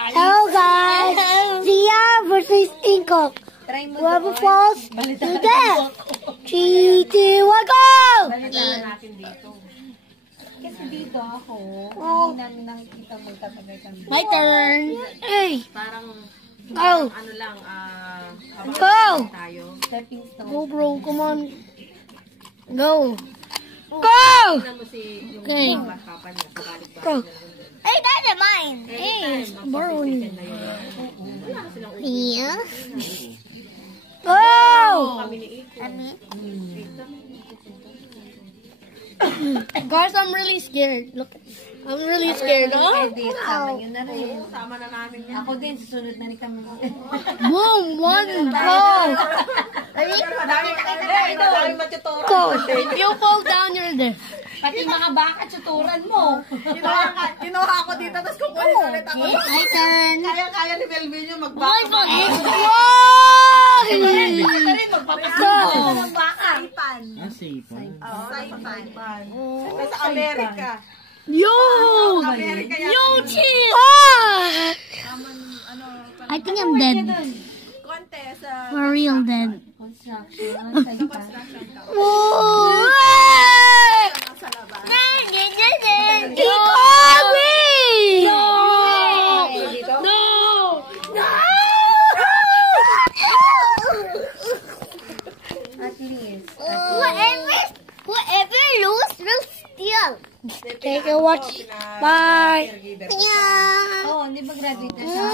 Hello guys, Zia versus Inko. Whoever falls to death. 3, 2, 1, go! Balitaan natin dito. Kasi dito ako, hindi namin nakikita magtatagay kami. My turn. Hey, Parang, go. ano lang, Go. tayo. Stepping stone. Go bro, come on. Go. Go! Tignan mo si yung Okay. papa niya sa balik-balik. Go. Hey, that's mine. Hey, borrow me. Wala na silang Yeah. Go! kami ni Iko. Guys, I'm really scared. Look, I'm really scared. Oh. Sama yun na rin. Sama na namin yan. Ako din, susunod na rin kami. Boom! One, go! Madami matuturan. Go! If you fall down, you're dead. Pati mga baka, tuturan mo. Kinuha ako dito, tapos kukunin ulit ako. My turn. Kaya ni Melvin yung One, magbaka. go! Magpapasok ng baka. Saipan. Sa Amerika. Yo! Amerika yan. Yo, chill! Ah! I think I'm dead. Contest. For real dead. Construction. Whoa! Sa labas. Ikaw, me! No! No! No! At least. Whoever lose will steal. Take a watch. Bye. Yeah. Oo, hindi ba graduate na siya?